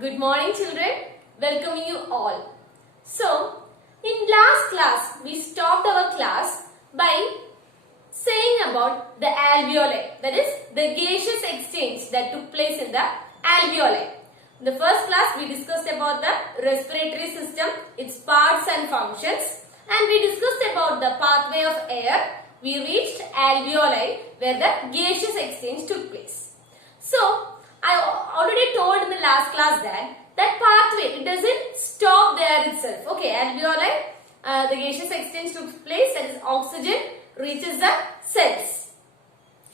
Good morning children, welcoming you all. So, in last class, we stopped our class by saying about the alveoli, that is the gaseous exchange that took place in the alveoli. In the first class, we discussed about the respiratory system, its parts and functions, and we discussed about the pathway of air. We reached alveoli where the gaseous exchange took place. So, I already told in the last class that pathway, it doesn't stop there itself. Okay, alveoli, the gaseous exchange took place, that is oxygen reaches the cells.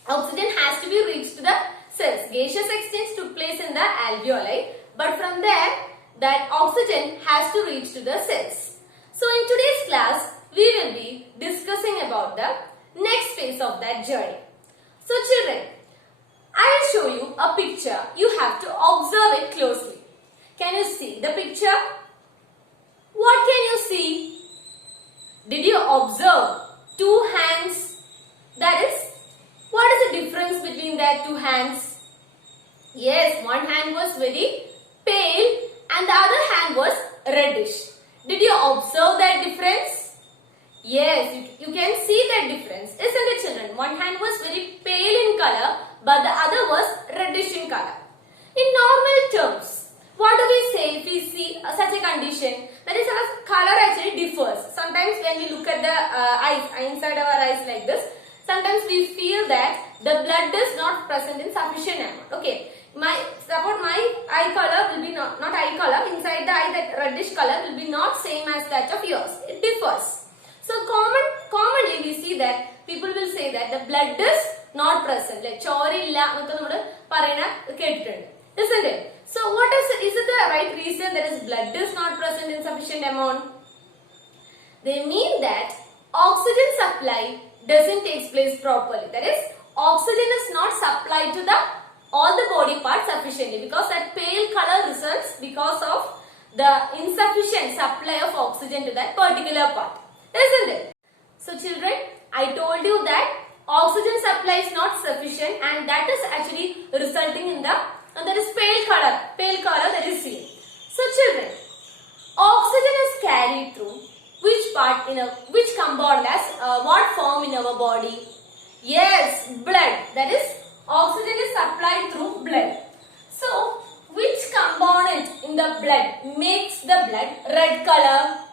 Oxygen has to be reached to the cells. Gaseous exchange took place in the alveoli, but from there, that oxygen has to reach to the cells. So in today's class, we will be discussing about the next phase of that journey. So children, I will show you a picture. You have to observe it closely. Can you see the picture? What can you see? Did you observe two hands? That is, what is the difference between that two hands? Yes, one hand was very pale and the other hand was reddish. Did you observe that difference? Yes, you can see that difference, isn't it children? One hand was very pale in color, but the other was reddish in color. In normal terms, what do we say if we see such a condition? That is, our color actually differs. Sometimes when we look at the eyes, inside our eyes like this, sometimes we feel that the blood is not present in sufficient amount. Okay, suppose my eye color will be not eye color, inside the eye that reddish color will be not same as that of yours. It differs. So commonly we see that people will say that the blood is not present. Like chorilla, isn't it? So what is it the right reason that is blood is not present in sufficient amount? They mean that oxygen supply doesn't take place properly. That is, oxygen is not supplied to all the body parts sufficiently, because that pale color results because of the insufficient supply of oxygen to that particular part. Isn't it? So children, I told you that oxygen supply is not sufficient and that is actually resulting in that is pale color that is seen. So children, oxygen is carried through which part which compound as what form in our body? Yes, blood. That is, oxygen is supplied through blood. So which component in the blood makes the blood red color?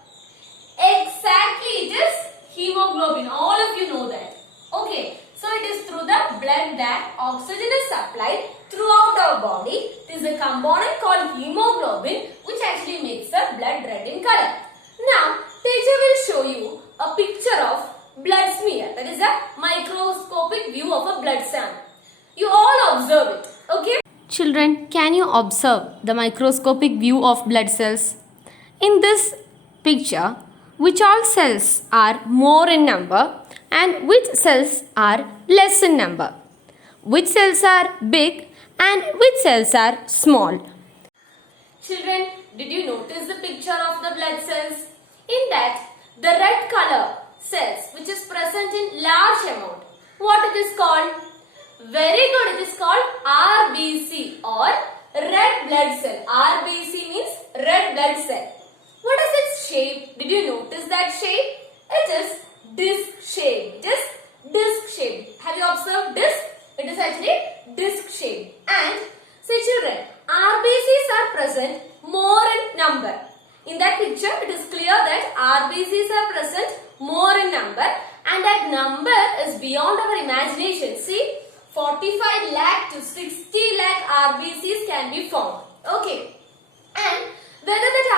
Exactly, it is hemoglobin. All of you know that. Okay, so it is through the blood that oxygen is supplied throughout our body. It is a component called hemoglobin which actually makes the blood red in color. Now, teacher will show you a picture of blood smear. That is a microscopic view of a blood sample. You all observe it. Okay? Children, can you observe the microscopic view of blood cells? In this picture, which all cells are more in number and which cells are less in number? Which cells are big and which cells are small? Children, did you notice the picture of the blood cells? In that, the red color cells which is present in large amount, what it is called? Very good, it is called RBC or red blood cell. RBC means red blood cell. What is its shape? Did you notice that shape? It is disc shape. It is disc shape. Have you observed disc? It is actually disc shape. And see children, RBCs are present more in number. In that picture, it is clear that RBCs are present more in number and that number is beyond our imagination. See, 45 lakh to 60 lakh RBCs can be found. Okay. And whether that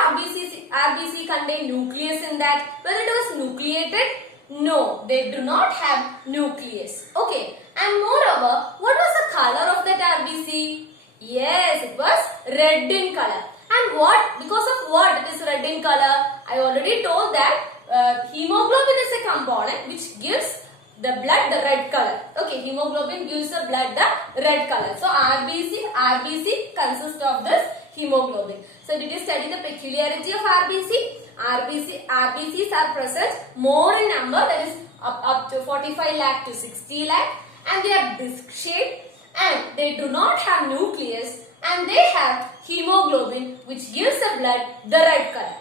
RBC contain nucleus in that, whether it was nucleated? No, they do not have nucleus. Okay. And moreover, what was the color of that RBC? Yes, it was red in color. And what? Because of what it is red in color? I already told that hemoglobin is a component which gives the blood the red color. Okay, hemoglobin gives the blood the red color. So RBC consists of this hemoglobin. So did you study the peculiarity of RBC? RBCs are present more in number, that is up to 45 lakh to 60 lakh, and they are disc shaped and they do not have nucleus and they have hemoglobin hemoglobin which gives the blood the red color.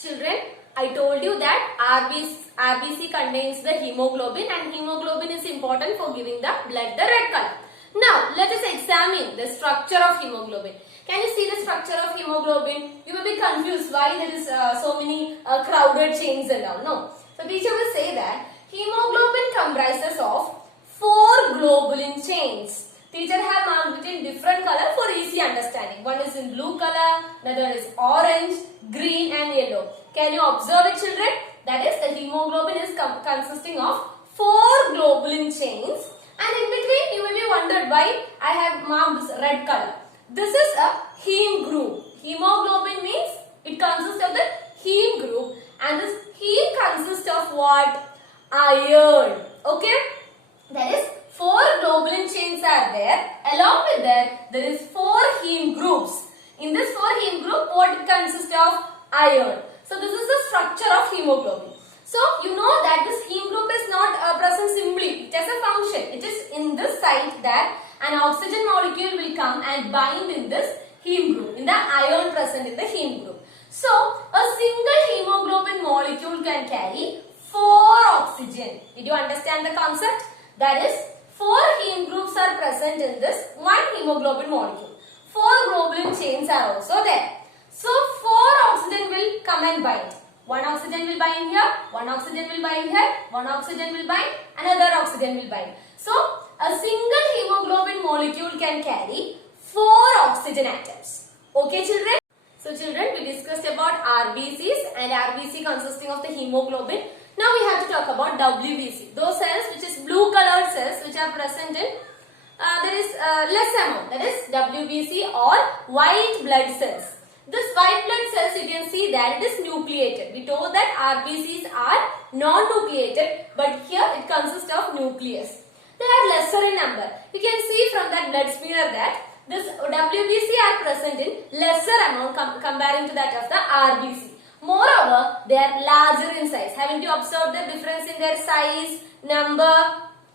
Children, I told you that RBC contains the hemoglobin and hemoglobin is important for giving the blood the red color. Now, let us examine the structure of hemoglobin. Can you see the structure of hemoglobin? You may be confused why there is so many crowded chains and all. No. So, teacher will say that hemoglobin comprises of 4 globulin chains. Teacher have marked it in different color for easy understanding. One is in blue color, another is orange, green and yellow. Can you observe it, children? That is, the hemoglobin is consisting of 4 globulin chains. And in between, you may be wondered why I have marked this red color. This is a heme group. Hemoglobin means it consists of the heme group. And this heme consists of what? Iron. Okay? That is, 4 globulin chains are there. Along with that, there is 4 heme groups. In this 4 heme group, what it consists of? Iron. So, this is the structure of hemoglobin. So, you know that this heme group is not present simply. It has a function. It is in this site that an oxygen molecule will come and bind in this heme group, in the ion present in the heme group. So, a single hemoglobin molecule can carry 4 oxygen. Did you understand the concept? That is, 4 heme groups are present in this one hemoglobin molecule. 4 globulin chains are also there. So, 4 oxygen will come and bind. 1 oxygen will bind here, 1 oxygen will bind here, 1 oxygen will bind, another oxygen will bind. So, a single hemoglobin molecule can carry 4 oxygen atoms. Okay, children? So, children, we discussed about RBCs and RBC consisting of the hemoglobin. Now, we have to talk about WBC. Those cells which is blue colored cells which are present in there is less amount, that is WBC or white blood cells. This white blood cells, you can see that it is nucleated. We told that RBCs are non-nucleated, but here it consists of nucleus. They are lesser in number. You can see from that blood smear that this WBC are present in lesser amount comparing to that of the RBC. Moreover, they are larger in size. Haven't you observed the difference in their size, number,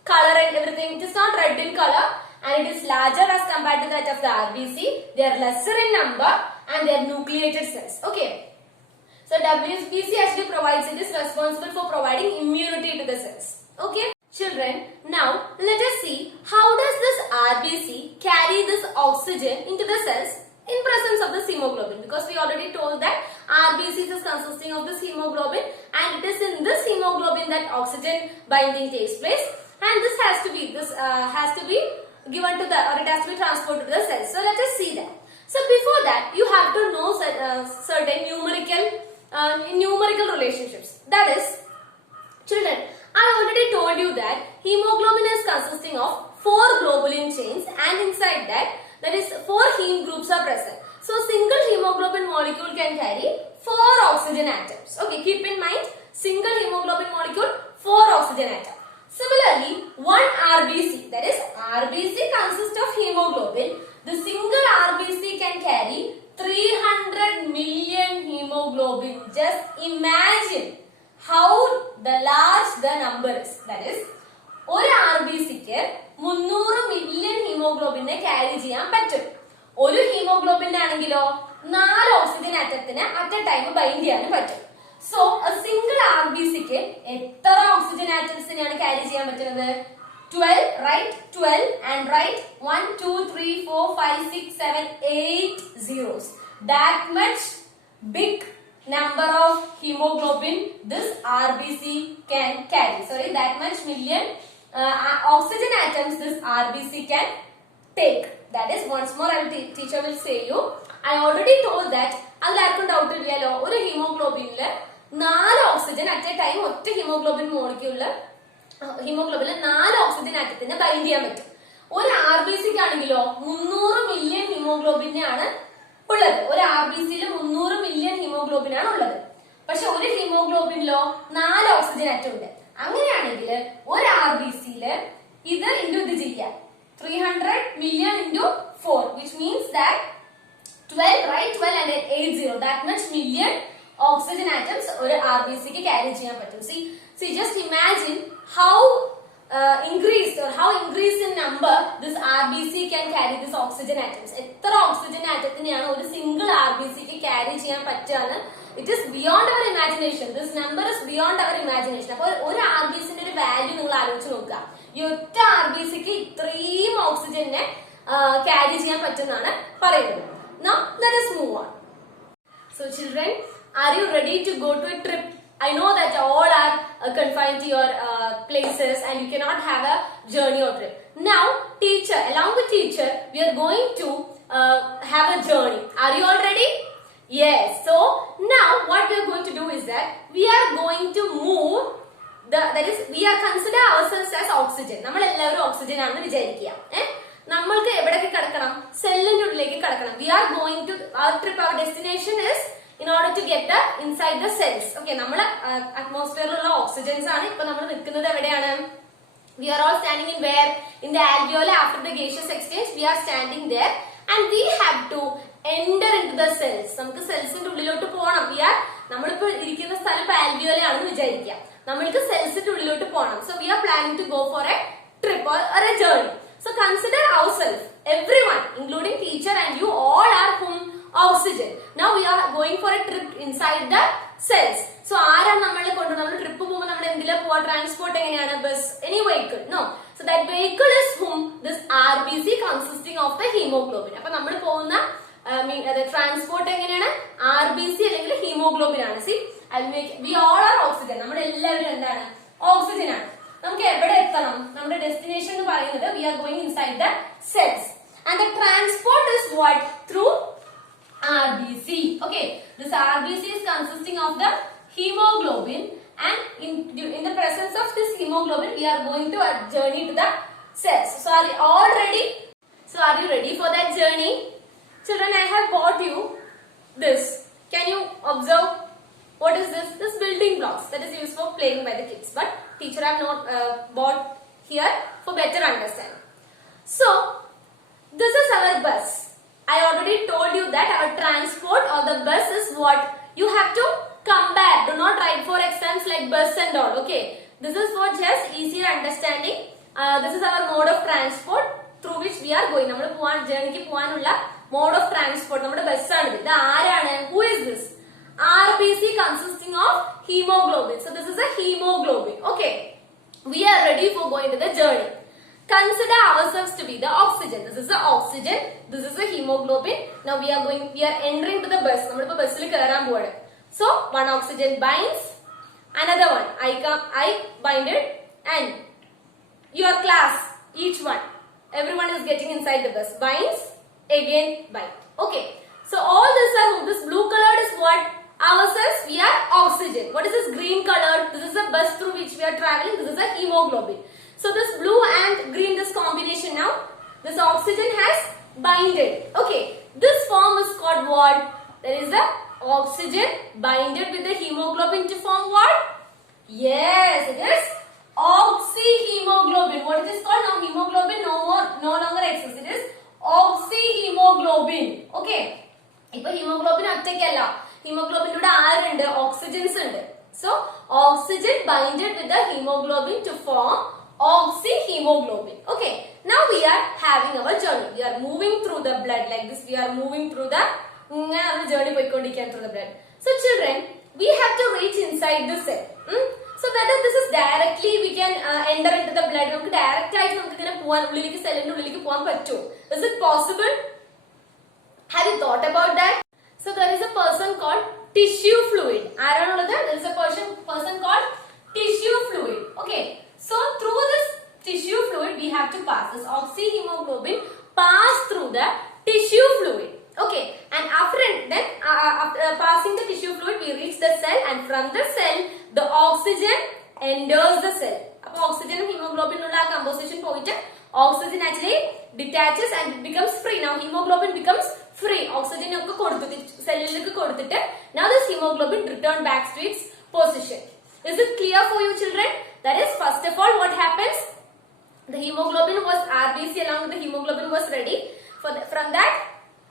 color and everything? It is not red in color and it is larger as compared to that of the RBC. They are lesser in number and they are nucleated cells. Okay. So, WBC actually provides, it is responsible for providing immunity to the cells. Okay. Children, now let us see how does this RBC carry this oxygen into the cells in presence of this hemoglobin, because we already told that RBC is consisting of this hemoglobin and it is in this hemoglobin that oxygen binding takes place, and this has to be given to the, or it has to be transported to the cells. So let us see that. So before that, you have to know certain numerical relationships. That is, children, I already told you that hemoglobin is consisting of 4 globulin chains and inside that is 4 heme groups are present. So, single hemoglobin molecule can carry 4 oxygen atoms. Okay, keep in mind, single hemoglobin molecule, 4 oxygen atoms. Similarly, one RBC, that is RBC consists of hemoglobin. The single RBC can carry 300 million hemoglobin. Just imagine how the large the number is. That is, ഒരു RBCക്ക് 300 million ഹീമോഗ്ലോബിനെ carry ചെയ്യാൻ പറ്റും. ഒരു haemoglobin ആണെങ്കിലോ 4 oxygen ആറ്റത്തിന് at a time bind ചെയ്യാനും പറ്റും. So A single RBCക്ക് എത്ര oxygen ആറ്റംസിനെയാണ് carry ചെയ്യാൻ പറ്റുന്നത്? 12, right? 12 and write 1, 2, 3, 4, 5, 6, 7, 8 zeros. That much big number of hemoglobin this RBC can carry. Sorry, that much million oxygen atoms this RBC can take. That is, once more teacher will say you. I already told that എല്ലാവർക്കും doubt ഇല്ലല്ലോ, ഒരു ഹീമോഗ്ലോബിനില് 4 oxygen at a time ഒറ്റ haemoglobin മോളിക്യൂളില് ഹീമോഗ്ലോബിനില് 4 oxygen ആറ്റത്തിന് bind ചെയ്യാൻ പറ്റും. ഒരു RBCക്ക് ആണെങ്കിലോ 300 million ഹീമോഗ്ലോബിനാണ് ഉള്ളത്. ഒരു RBCയിൽ 300 മില്യൺ ഹീമോഗ്ലോബിൻ ആണ് ഉള്ളത്. പക്ഷെ ഒരു ഹീമോഗ്ലോബിനിലോ 4 ഓക്സിജൻ ആറ്റം ഉണ്ട്. അങ്ങനെയാണെങ്കിൽ ഒരു RBCയില് ഇത് ചെയ്യാം 300 million into 4, which means that 12, right? 12 and 80, that much million oxygen atoms ഒരു RBCക്ക് carry ചെയ്യാൻ പറ്റും. See, just imagine how increased or how increased in number this RBC can carry this oxygen atoms. എത്ര oxygen atomത്തിനെയാണ് ഒരു single RBC ക്ക് carry ചെയ്യാൻ പറ്റുകയാണ്. It is beyond our imagination. This number is beyond our imagination. അപ്പോൾ ഒരു RBC ന്റെ ഒരു value നിങ്ങൾ ആലോചിച്ച് നോക്കുക. ഈ ഒറ്റ RBC ക്ക് ഇത്രയും ഓക്സിജനെ carry ചെയ്യാൻ പറ്റുന്നതാണ് പറയുന്നത്. Now let us move on. So children, are you ready to go to a trip? I know that all are confined to your places and you cannot have a journey or trip. Now, teacher, along with teacher, we are going to have a journey. Are you all ready? Yes. So, now what we are going to do is that we are going to move, that is, we are consider ourselves as oxygen. നമ്മൾ എല്ലാവരും oxygen ആണെന്ന് വിചാരിക്കുക. നമ്മൾക്ക് എവിടേക്ക് കടക്കണം? സെല്ലിന്റെ ഉള്ളിലേക്ക് കടക്കണം. We are going to, our trip, our destination is in order to get the inside the cells. Okay, നമ്മൾ അറ്റ്മോസ്ഫിയറിലുള്ള ഓക്സിജൻസ് ആണ്. ഇപ്പൊ നമ്മൾ നിൽക്കുന്നത് എവിടെയാണ്? We are all standing in where? In the alveoli. After the gaseous exchange, we are standing there and we have to enter into the cells. നമുക്ക് സെൽസിന്റെ ഉള്ളിലോട്ട് പോകണം. നമ്മളിപ്പോ ഇരിക്കുന്ന സ്ഥലം ഇപ്പൊ ആൽവിയോല ആണെന്ന് വിചാരിക്കാം. നമ്മൾക്ക് സെൽസിന്റെ ഉള്ളിലോട്ട് പോകണം. So we are planning to go for a trip or a journey. So consider ourselves, everyone, including teacher and you, all are whom? Oxygen. Now we are going for a trip inside the cells. So ആരാണ് നമ്മളെ കൊണ്ടുപോകുന്നത്? നമ്മൾ trip പോകുമ്പോൾ നമ്മൾ എന്തിലാ പോവാ? Transport എങ്ങനെയാണ്? Bus, any vehicle? No. So that vehicle is whom? This RBC consisting of the hemoglobin. അപ്പൊ നമ്മൾ പോകുന്ന ട്രാൻസ്പോർട്ട് എങ്ങനെയാണ്? RBC അല്ലെങ്കിൽ ഹീമോഗ്ലോബിൻ ആണ്. See, we all are oxygen. നമ്മൾ എല്ലാവരും എന്താണ്? ഓക്സിജൻ ആണ്. നമുക്ക് എവിടെ എത്തണം? നമ്മുടെ ഡെസ്റ്റിനേഷൻ എന്ന് പറയുന്നത് we are going inside the cells. And the transport is what? Through RBC. Okay, this RBC is consisting of the hemoglobin and in the presence of this hemoglobin we are going to journey to the cells. So are you all ready? So are you ready for that journey? Children, I have bought you this. Can you observe what is this? This building blocks that is used for playing by the kids, but teacher have not bought here for better understanding. So this is our bus. I already told you that our transport or the bus is what? You have to compare. Do not write for exams like bus and all. Okay. This is for just easier understanding. This is our mode of transport through which we are going. നമ്മൾ പോവാൻ ജേർണിക്ക് പോവാനുള്ള mode of transport. നമ്മുടെ bus ആണ് ഇത്. ആരാണ്? Who is this? RBC consisting of hemoglobin. So this is a hemoglobin. Okay. We are ready for going to the journey. Consider ourselves to be the oxygen. This is the oxygen. This is the hemoglobin. Now we are entering to the bus. നമ്മളിപ്പോ ബസ്സിൽ കയറാൻ പോവാണ്. So one oxygen binds, another one I binded, and your class, each one, everyone is getting inside the bus. Binds, again bind. Okay. So all this blue colored is what? Ourselves, we are oxygen. What is this green colored? This is the bus through which we are traveling. This is a hemoglobin. So this blue and green, this combination now, this oxygen has binded. Okay, this form is called what? There is a oxygen binded with the hemoglobin to form what? Yes, it is oxyhemoglobin. What it is called now? Hemoglobin no longer exists. It is oxyhemoglobin. Okay. ഇപ്പൊ haemoglobin ഒറ്റയ്ക്കല്ല, ഹീമോഗ്ലോബിലൂടെ ആരുണ്ട്? Oxygens ഉണ്ട്. So oxygen binded with the hemoglobin to form oxyhemoglobin. Okay, now we are having our journey. We are moving through the blood like this. We are moving through the journey through the blood. So children, we have to reach inside the cell. So whether this is directly we can enter into the blood, നമുക്ക് direct ആയിട്ട് നമുക്ക് ഇങ്ങനെ പോവാൻ ഉള്ളിലേക്ക് സെല്ലിന്റെ ഉള്ളിലേക്ക് പോകാൻ പറ്റുമോ? Is it possible? Have you thought about that? So there is a person called tissue fluid. ആരാണുള്ളത്? There is a person called tissue fluid. Okay. So through this tissue fluid we have to pass. This oxyhemoglobin pass through the tissue fluid. Okay, and after passing the tissue fluid we reach the cell, and from the cell the oxygen enters the cell. Appo oxygen and hemoglobin ulla composition poite oxygen actually detaches and it becomes free. Now hemoglobin becomes free. Oxygen okku kodutittu cellilekku kodutittu now this hemoglobin return back to its position. Is it clear for you children? That is, first of all, what happens? The hemoglobin was RBC along with the hemoglobin was ready. From that,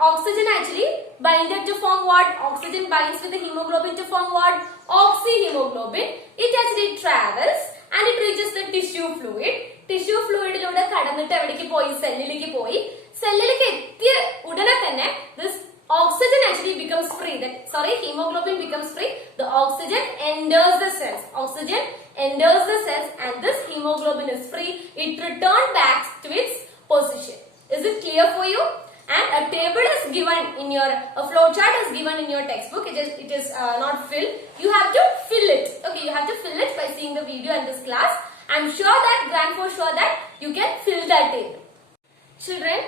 oxygen actually binded to form what? Oxygen binds with the hemoglobin to form what? Oxyhemoglobin. It actually travels and it reaches the tissue fluid. Tissue fluid lode kadannittu evidekku poi cellilekku poi cellilekku ettiya udane thanne this oxygen actually becomes free. Hemoglobin becomes free. The oxygen enters the cells. Oxygen enters the cells and this hemoglobin is free. It returns back to its position. Is it clear for you? And a table is given in your, a flow chart is given in your textbook. It is not filled. You have to fill it. Okay, you have to fill it by seeing the video in this class. I'm sure that, grand for sure that you can fill that table. Children,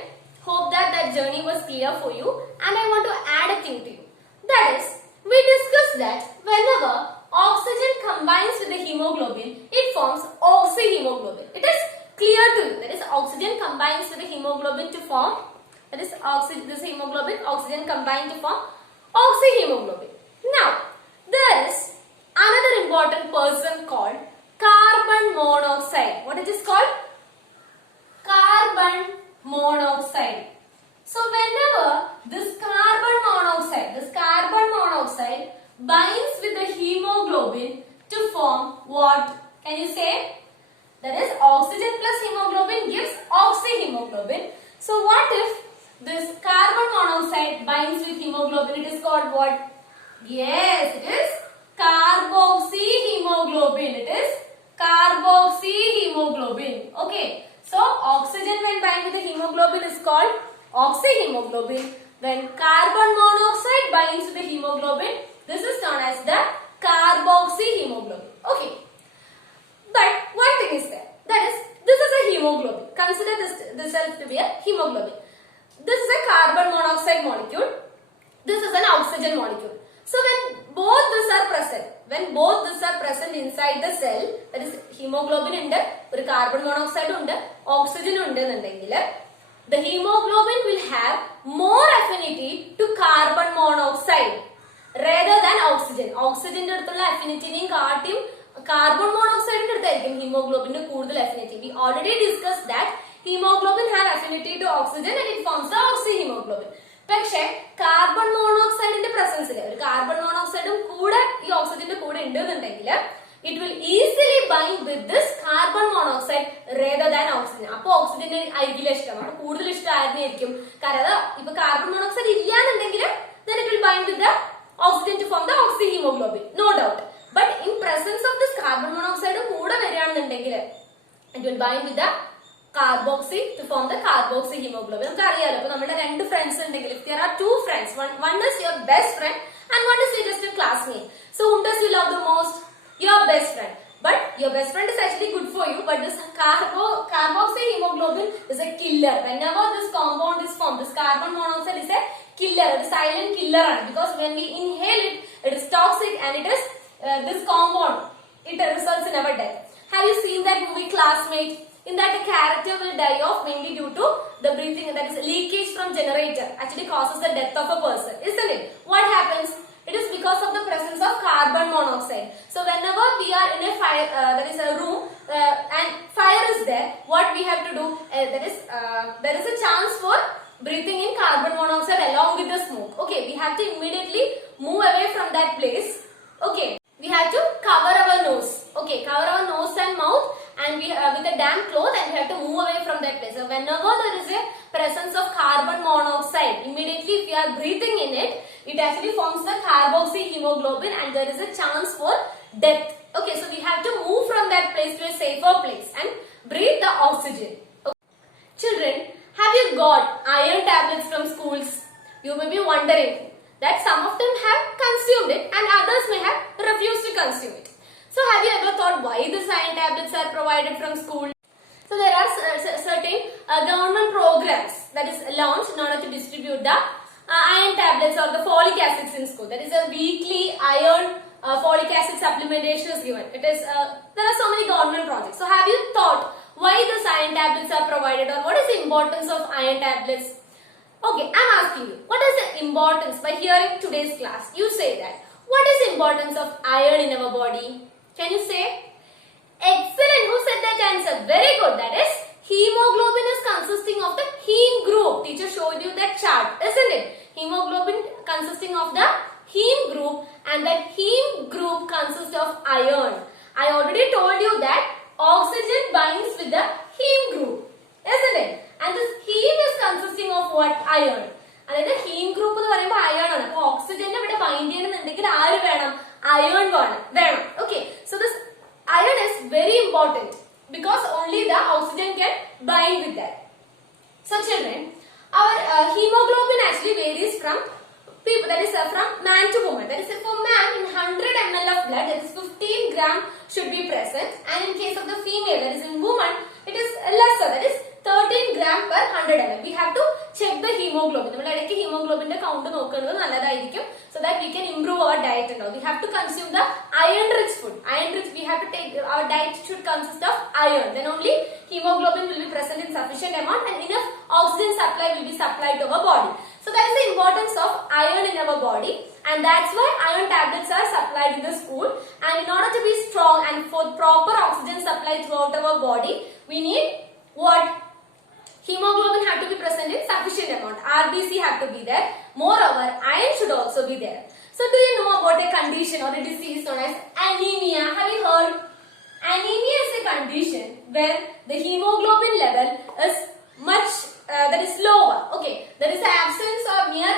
hope that journey was clear for you, and I want to add a thing to you. That is, we discussed that whenever oxygen combines with the hemoglobin, it forms oxyhemoglobin. It is clear to you. That is, oxygen combines with the hemoglobin to form, that is, this hemoglobin, oxygen combined to form oxyhemoglobin. Now, there is another important person called carbon monoxide. What it is called? Carbon monoxide. So whenever this carbon monoxide binds with the hemoglobin to form what? Can you say? That is, oxygen plus hemoglobin gives oxyhemoglobin. So what if this carbon monoxide binds with hemoglobin? It is called what? Yes, it is carboxyhemoglobin. It is carboxyhemoglobin. Okay. So oxygen when bind with the hemoglobin is called oxyhemoglobin. When carbon monoxide binds with the hemoglobin, this is known as the carboxyhemoglobin. Okay. But one thing is there. That is, this is a hemoglobin. Consider this to be a hemoglobin. This is a carbon monoxide molecule. This is an oxygen molecule. So when both these are present inside the cell, that is, hemoglobin undu, or carbon monoxide undu, oxygen undu ennundengil, the hemoglobin will have more affinity to carbon monoxide rather than oxygen. Oxygen അടുത്തുള്ള affinity കാട്ടിയും carbon monoxide അടുത്തായിരിക്കും hemoglobin കൂടുതൽ affinity. We already discussed that hemoglobin have affinity to oxygen and it forms the oxyhemoglobin. പക്ഷേ carbon മോണോക്സൈഡിന്റെ പ്രസൻസിൽ ഒരു carbon മോണോക്സൈഡും കൂടെ ഈ ഓക്സിജന്റെ കൂടെ ഉണ്ടെന്നുണ്ടെങ്കിൽ it will easily bind with this carbon monoxide rather than oxygen. അപ്പൊ ഓക്സിജന് ആയിരിക്കില്ല ഇഷ്ടമാണ്, കൂടുതൽ ഇഷ്ടം ആയിരിക്കും. കാരണം ഇപ്പൊ കാർബൺ മോണോക്സൈഡ് ഇല്ലാന്നുണ്ടെങ്കിൽ then it will bind with the oxygen to form the oxyhemoglobin, no doubt. But in presence of this carbon monoxide കൂടെ വരികയാണെന്നുണ്ടെങ്കിൽ it will bind with the carboxy to form the carboxyhemoglobin. നമുക്ക് അറിയാലോ, അപ്പൊ നമ്മുടെ രണ്ട് friends ഉണ്ടെങ്കിൽ if there are two friends, one is your best friend and one is just your classmate. So whom does you love the most? Your best friend. But your best friend is actually good for you, but this carboxyhemoglobin is a killer. Whenever this compound is formed, this carbon monoxide is a killer, a silent killer, because when we inhale it, it is toxic and it is this compound, it results in our death. Have you seen that movie Classmate? In that, a character will die off mainly due to the breathing, that is leakage from generator, actually causes the death of a person, isn't it? What happens? It is because of the presence of carbon monoxide. So whenever we are in a fire, that is a room, and fire is there, what we have to do? There is a chance for breathing in carbon monoxide along with the smoke. Okay, we have to immediately move away from that place. Okay, we have to cover our nose. Okay, cover our nose and mouth, and we with a damp cloth, and we have to move away from that place. So whenever there is a presence of carbon monoxide, immediately if we are breathing in it, it actually forms the carboxyhemoglobin and there is a chance for death. Okay, so we have to move from that place to a safer place and breathe the oxygen. Okay. Children, have you got iron tablets from schools? You may be wondering that some of them have consumed it and others may have refused to consume it. So have you ever thought why these iron tablets are provided from school? So there are certain government programs that is launched in order to distribute the iron tablets or the folic acids in school. That is a weekly iron folic acid supplementation is given. It is there are so many government projects. So have you thought why these iron tablets are provided, or what is the importance of iron tablets? Okay, I'm asking you, what is the importance? By hearing today's class, you say that. What is the importance of iron in our body? Can you say? Excellent. Who said that answer? Very good. That is, hemoglobin is consisting of the heme group. Teacher showed you that chart, isn't it? Hemoglobin consisting of the heme group, and that heme group consists of iron. I already told you that oxygen binds with the heme group, isn't it? And this heme is consisting of what? Iron. അതായത് haem group എന്ന് പറയുമ്പോൾ iron ആണ്. അപ്പൊ ഓക്സിജന്റെ ഇവിടെ bind ചെയ്യണമെന്നുണ്ടെങ്കിൽ ആര് വേണം? അയൺ വേണം. Okay. So this iron is very important because only the oxygen can bind with that. So children, our hemoglobin actually varies from people, that is from man to woman. That is, for man in 100 ml of blood, that is 15 gram should be present, and in case of the female, that is in woman, it is lesser, that is 13 gram per 100 ml. We have to check the hemoglobin. നമ്മൾ ഇടയ്ക്ക് ഹീമോഗ്ലോബിന്റെ count നോക്കുന്നത് നല്ലതായിരിക്കും, so that we can improve our diet and all. We have to consume the iron rich food. Iron rich, we have to take, our diet should consist of iron. Then only hemoglobin will be present in sufficient amount and enough oxygen supply will be supplied to our body. So that is the importance of iron in our body, and that's why iron tablets are supplied in the school. And in order to be strong and for proper oxygen supply throughout our body, we need what? Hemoglobin have to be present in sufficient amount. RBC have to be there. Moreover, iron should also be there. So do you know about a condition or a disease known as anemia? Have you heard? Anemia is a condition where the hemoglobin level is much that is lower. Okay, there is an absence or near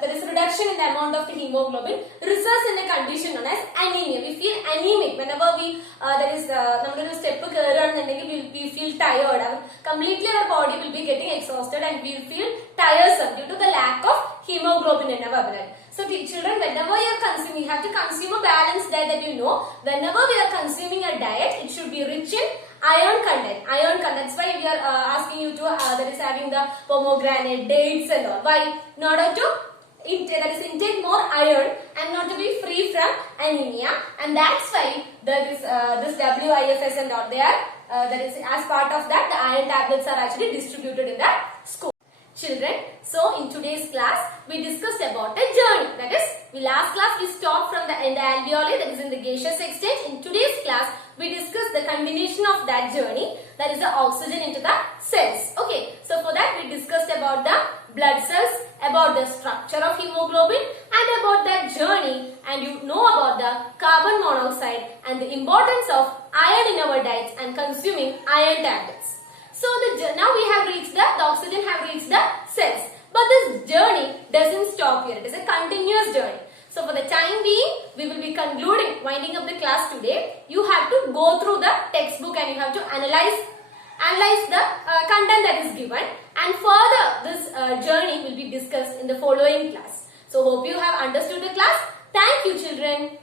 there is reduction in the amount of the hemoglobin results in a condition known as anemia. We feel anemic whenever we there is nammude step kerranundengil we feel tired. Completely our body will be getting exhausted and we will feel tiresome due to the lack of hemoglobin in our blood. So children, whenever you are consuming, you have to consume a balanced diet. That you know, whenever we are consuming a diet, it should be rich in iron content. Iron content. That's why we are asking you to that is having the pomegranate, dates and all. Why? In order to intake more iron and not to be free from anemia. And that's why there is this WIFS and all. They are that is as part of that, the iron tablets are actually distributed in the school. Children, so in today's class we discussed about a journey. That is, last class we stopped from the end alveoli, that is in the gaseous exchange. In today's class we discussed the continuation of that journey, that is the oxygen into the cells. Okay, so for that we discussed about the blood cells, about the structure of hemoglobin and about that journey, and you know about the carbon monoxide and the importance of iron in our diets and consuming iron tablets. So now we have reached the oxygen have reached the cells. But this journey doesn't stop here. It is a continuous journey. So for the time being, we will be concluding, winding up the class today. You have to go through the textbook and you have to analyze the content that is given. And further, this journey will be discussed in the following class. So hope you have understood the class. Thank you, children.